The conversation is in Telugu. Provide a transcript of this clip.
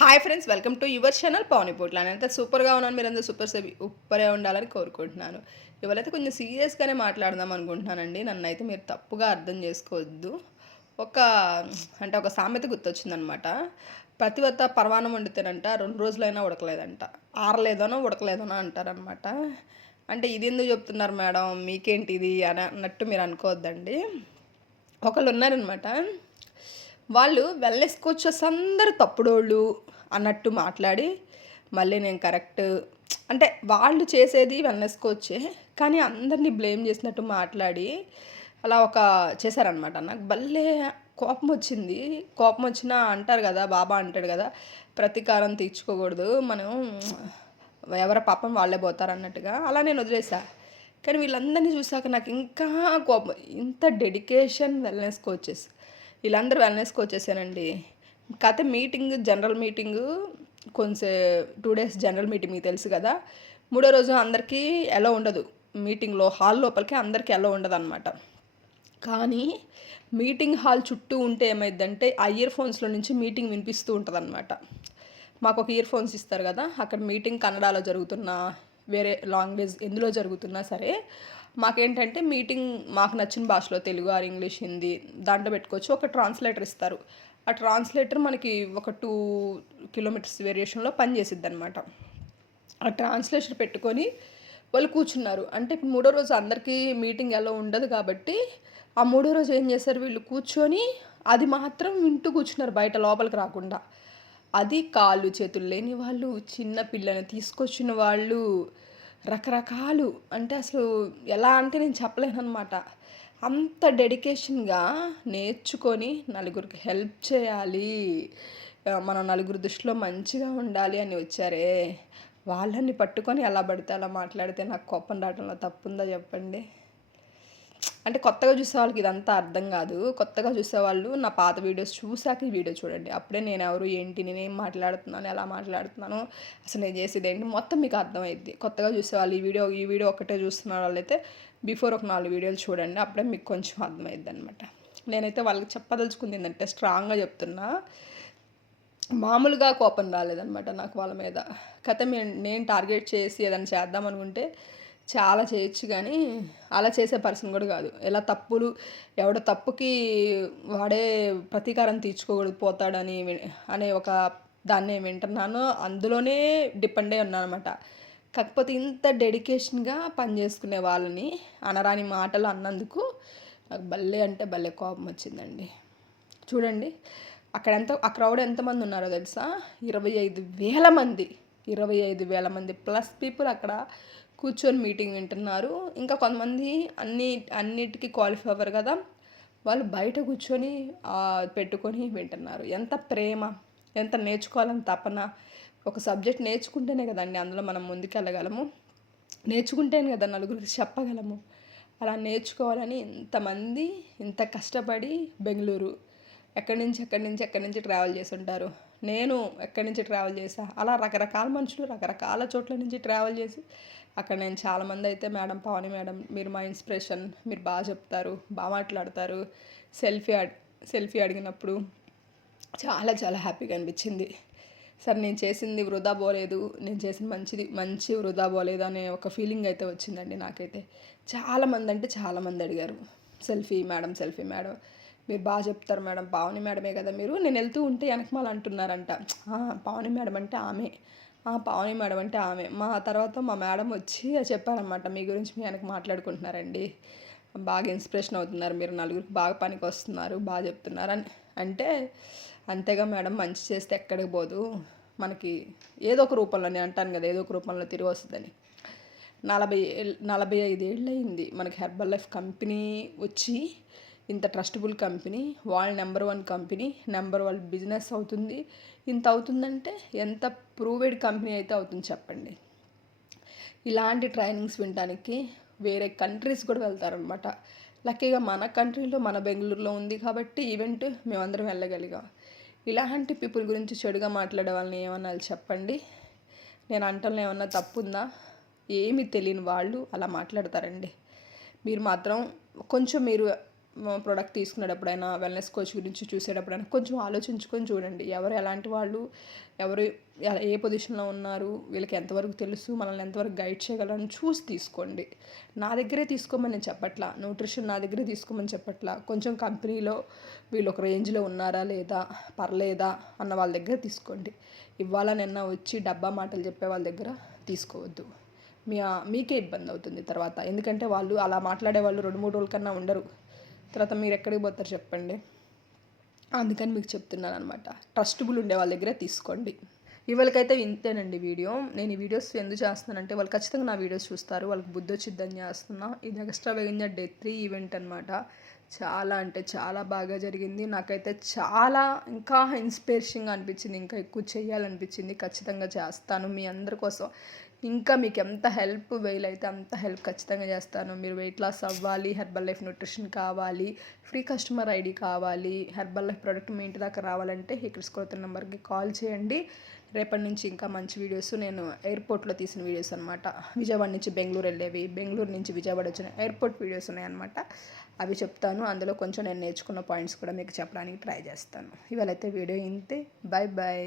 Hi friends welcome to your channel Pavani Potla నేనైతే సూపర్గా ఉన్నాను మీరు అందరూ సూపర్ ఉప్పరే ఉండాలని కోరుకుంటున్నాను. ఇవాళైతే కొంచెం సీరియస్గానే మాట్లాడదాం అనుకుంటున్నానండి. నన్ను అయితే మీరు తప్పుగా అర్థం చేసుకోవద్దు. ఒక అంటే ఒక సామెత గుర్తొచ్చిందనమాట. ప్రతి ఒక్క పర్వాణం వండితేనంట రెండు రోజులైనా ఉడకలేదంట. ఆరలేదనో ఉడకలేదనో అంటారనమాట. అంటే ఇది ఎందుకు చెప్తున్నారు మేడం? మీకేంటి ఇది అని అన్నట్టు మీరు అనుకోవద్దండి. ఒకళ్ళు ఉన్నారనమాట. వాళ్ళు వెల్నెస్ కోచెస్ అందరు తప్పుడోళ్ళు అన్నట్టు మాట్లాడి మళ్ళీ నేను కరెక్ట్ అంటే వాళ్ళు చేసేది వెల్నెస్ కోచే కానీ అందరినీ బ్లేమ్ చేసినట్టు మాట్లాడి అలా ఒక చేశారనమాట నాకు భలే కోపం వచ్చింది. కోపం వచ్చినా అంటారు కదా బాబా అంటాడు కదా ప్రతీకారం తీర్చుకోకూడదు మనం ఎవరి పాపం వాళ్ళే పోతారు అన్నట్టుగా అలా నేను వదిలేసా. కానీ వీళ్ళందరినీ చూసాక నాకు ఇంకా కోపం ఇంత డెడికేషన్ వెల్నెస్ కోచెస్ వీళ్ళందరూ వెల్నెస్కి వచ్చేసానండి కాకపోతే మీటింగ్ జనరల్ మీటింగ్ కొంచెం టూ డేస్ జనరల్ మీటింగ్ మీకు తెలుసు కదా. మూడో రోజు అందరికీ ఎలా ఉండదు. మీటింగ్లో హాల్ లోపలికి అందరికీ ఎలా ఉండదు అనమాట కానీ మీటింగ్ హాల్ చుట్టూ ఉంటే ఏమైందంటే ఆ ఇయర్ ఫోన్స్లో నుంచి మీటింగ్ వినిపిస్తూ ఉంటుంది అనమాట మాకు ఒక ఇయర్ ఫోన్స్ ఇస్తారు కదా అక్కడ మీటింగ్ కన్నడలో జరుగుతున్నా వేరే లాంగ్వేజ్ ఎందులో జరుగుతున్నా సరే మాకేంటంటే మీటింగ్ మాకు నచ్చిన భాషలో తెలుగు ఆర్ ఇంగ్లీష్ హిందీ దాంట్లో పెట్టుకోవచ్చు. ఒక ట్రాన్స్లేటర్ ఇస్తారు. ఆ ట్రాన్స్లేటర్ మనకి ఒక టూ కిలోమీటర్స్ వేరియేషన్లో పనిచేసిద్ది అనమాట ఆ ట్రాన్స్లేషన్ పెట్టుకొని వాళ్ళు కూర్చున్నారు. అంటే ఇప్పుడు మూడో రోజు అందరికీ మీటింగ్ ఎలా ఉండదు కాబట్టి ఆ మూడో రోజు ఏం చేశారు వీళ్ళు? కూర్చొని అది మాత్రం వింటూ కూర్చున్నారు బయట లోపలికి రాకుండా. అది కాళ్ళు చేతులు లేని వాళ్ళు చిన్న పిల్లని తీసుకొచ్చిన వాళ్ళు రకరకాలు. అంటే అసలు ఎలా అంటే నేను చెప్పలేను అనమాట అంత డెడికేషన్గా నేర్చుకొని నలుగురికి హెల్ప్ చేయాలి. మనం నలుగురు దృష్టిలో మంచిగా ఉండాలి అని వచ్చారే. వాళ్ళని పట్టుకొని ఎలా పడితే అలా మాట్లాడితే నాకు కోపం రావడంలో తప్పుందా చెప్పండి? అంటే కొత్తగా చూసే వాళ్ళకి ఇదంతా అర్థం కాదు. కొత్తగా చూసేవాళ్ళు నా పాత వీడియోస్ చూసాక ఈ వీడియో చూడండి. అప్పుడే నేను ఎవరు ఏంటి నేను ఏం మాట్లాడుతున్నాను ఎలా మాట్లాడుతున్నాను అసలు నేను చేసేది ఏంటి మొత్తం మీకు అర్థమైద్ది. కొత్తగా చూసేవాళ్ళు ఈ వీడియో ఈ వీడియో ఒకటే చూస్తున్న వాళ్ళైతే బిఫోర్ ఒక నాలుగు వీడియోలు చూడండి. అప్పుడే మీకు కొంచెం అర్థమైద్ది అనమాట నేనైతే వాళ్ళకి చెప్పదలుచుకుంది ఏంటంటే స్ట్రాంగ్గా చెప్తున్నా. మామూలుగా కోపం రాలేదనమాట నాకు వాళ్ళ మీద. కథ నేను టార్గెట్ చేసి ఏదైనా చేద్దాం అనుకుంటే చాలా చేయొచ్చు కానీ అలా చేసే పర్సన్ కూడా కాదు. ఎలా తప్పులు ఎవడ తప్పుకి వాడే ప్రతీకారం తీర్చుకోకూడదు పోతాడని అనే ఒక దాన్ని వింటున్నాను. అందులోనే డిపెండ్ అయి ఉన్నాను అనమాట కాకపోతే ఇంత డెడికేషన్గా పనిచేసుకునే వాళ్ళని అనరాని మాటలు అన్నందుకు నాకు భలే అంటే భలే కోపం వచ్చిందండి. చూడండి అక్కడ ఎంత ఆ క్రౌడ్ ఎంతమంది ఉన్నారో తెలుసా? ఇరవై ఐదు వేల మంది. ఇరవై ఐదు వేల మంది ప్లస్ పీపుల్ అక్కడ కూర్చొని మీటింగ్ వింటున్నారు. ఇంకా కొంతమంది అన్ని అన్నిటికీ క్వాలిఫై అవ్వరు కదా. వాళ్ళు బయట కూర్చొని పెట్టుకొని వింటున్నారు. ఎంత ప్రేమ ఎంత నేర్చుకోవాలని తపన. ఒక సబ్జెక్ట్ నేర్చుకుంటేనే కదండి అందులో మనం ముందుకెళ్ళగలము. నేర్చుకుంటేనే కదా నలుగురికి చెప్పగలము. అలా నేర్చుకోవాలని ఇంతమంది ఇంత కష్టపడి బెంగళూరు ఎక్కడి నుంచి ఎక్కడి నుంచి ఎక్కడి నుంచి ట్రావెల్ చేసి ఉంటారు నేను ఎక్కడి నుంచి ట్రావెల్ చేసా అలా రకరకాల మనుషులు రకరకాల చోట్ల నుంచి ట్రావెల్ చేసి అక్కడ నేను చాలామంది అయితే మేడం పవని మేడం మీరు మా ఇన్స్పిరేషన్ మీరు బాగా చెప్తారు బాగా మాట్లాడతారు. సెల్ఫీ సెల్ఫీ అడిగినప్పుడు చాలా చాలా హ్యాపీగా అనిపించింది. సరే నేను చేసింది వృధా పోలేదు నేను చేసిన మంచిది మంచి వృధా పోలేదు అనే ఒక ఫీలింగ్ అయితే వచ్చిందండి నాకైతే. చాలామంది అంటే చాలామంది అడిగారు. సెల్ఫీ మేడం సెల్ఫీ మేడం మీరు బాగా చెప్తారు మేడం పావని మేడమే కదా మీరు. నేను వెళ్తూ ఉంటే వెనకమాల అంటున్నారంట. పావని మేడం అంటే ఆమె. పావని మేడం అంటే ఆమె. మా తర్వాత మా మేడం వచ్చి చెప్పారనమాట మీ గురించి మీ వెనక మాట్లాడుకుంటున్నారండి. బాగా ఇన్స్పిరేషన్ అవుతున్నారు మీరు నలుగురికి బాగా పనికి వస్తున్నారు బాగా చెప్తున్నారు అని అంటే అంతేగా మేడం మంచి చేస్తే ఎక్కడికి పోదు. మనకి ఏదో ఒక రూపంలో నేను అంటాను కదా ఏదో ఒక రూపంలో తిరిగి వస్తుందని. నలభై నలభై ఐదు ఏళ్ళు అయింది మనకి హెర్బల్ లైఫ్ కంపెనీ వచ్చి ఇంత ట్రస్టబుల్ కంపెనీ వాళ్ళ number one company number one business అవుతుంది. ఇంత అవుతుందంటే ఎంత ప్రూవెడ్ కంపెనీ అయితే అవుతుంది చెప్పండి. ఇలాంటి ట్రైనింగ్స్ వినడానికి వేరే కంట్రీస్ కూడా వెళ్తారనమాట లక్కీగా మన కంట్రీలో మన బెంగళూరులో ఉంది కాబట్టి ఈవెంట్ మేమందరం వెళ్ళగలిగాం. ఇలాంటి పీపుల్ గురించి చెడుగా మాట్లాడే వాళ్ళని ఏమన్నా చెప్పండి? నేను అంటలో ఏమన్నా తప్పుందా? ఏమి తెలియని వాళ్ళు అలా మాట్లాడతారండి. మీరు మాత్రం కొంచెం మీరు ప్రోడక్ట్ తీసుకునేటప్పుడైనా వెల్నెస్ కోచ్ గురించి చూసేటప్పుడైనా కొంచెం ఆలోచించుకొని చూడండి. ఎవరు ఎలాంటి వాళ్ళు ఎవరు ఏ పొజిషన్లో ఉన్నారు వీళ్ళకి ఎంతవరకు తెలుసు మనల్ని ఎంతవరకు గైడ్ చేయగలరని చూసి తీసుకోండి. నా దగ్గరే తీసుకోమని నేను చెప్పట్లా. న్యూట్రిషన్ నా దగ్గరే తీసుకోమని చెప్పట్లా. కొంచెం కంపెనీలో వీళ్ళు ఒక రేంజ్లో ఉన్నారా లేదా పర్లేదా అన్న వాళ్ళ దగ్గర తీసుకోండి. ఇవాళ నిన్న వచ్చి డబ్బా మాటలు చెప్పే వాళ్ళ దగ్గర తీసుకోవద్దు. మీ మీకే ఇబ్బంది అవుతుంది తర్వాత. ఎందుకంటే వాళ్ళు అలా మాట్లాడే వాళ్ళు రెండు మూడు రోజుల కన్నా ఉండరు. తర్వాత మీరు ఎక్కడికి పోతారు చెప్పండి. అందుకని మీకు చెప్తున్నాను అనమాట ట్రస్టబుల్ ఉండే వాళ్ళ దగ్గరే తీసుకోండి. ఇవాళకైతే ఇంతేనండి వీడియో. నేను ఈ వీడియోస్ ఎందుకు చేస్తున్నానంటే వాళ్ళు ఖచ్చితంగా నా వీడియోస్ చూస్తారు. వాళ్ళకి బుద్ధి వచ్చిద్దని చేస్తున్నా. ఇది ఎక్స్ట్రా వెగిన డే త్రీ ఈవెంట్ అనమాట చాలా అంటే చాలా బాగా జరిగింది. నాకైతే చాలా ఇంకా ఇన్స్పిరేషన్గా అనిపించింది. ఇంకా ఎక్కువ చేయాలనిపించింది. ఖచ్చితంగా చేస్తాను మీ అందరి కోసం. ఇంకా మీకు ఎంత హెల్ప్ వీలైతే అంత హెల్ప్ ఖచ్చితంగా చేస్తాను. మీరు వెయిట్ లాస్ అవ్వాలి హెర్బల్ లైఫ్ న్యూట్రిషన్ కావాలి ఫ్రీ కస్టమర్ ఐడి కావాలి హెర్బల్ లైఫ్ ప్రోడక్ట్ మీ ఇంటి దాకా రావాలంటే ఇక్కడ స్కోర్ నెంబర్కి కాల్ చేయండి. రేపటి నుంచి ఇంకా మంచి వీడియోస్ నేను ఎయిర్పోర్ట్లో తీసిన వీడియోస్ అనమాట విజయవాడ నుంచి బెంగళూరు వెళ్ళేవి. బెంగళూరు నుంచి విజయవాడ వచ్చిన ఎయిర్పోర్ట్ వీడియోస్ ఉన్నాయన్నమాట. అవి చెప్తాను. అందులో కొంచెం నేను నేర్చుకున్న పాయింట్స్ కూడా మీకు చెప్పడానికి ట్రై చేస్తాను. ఇవాళైతే వీడియో ఇంతే. Bye bye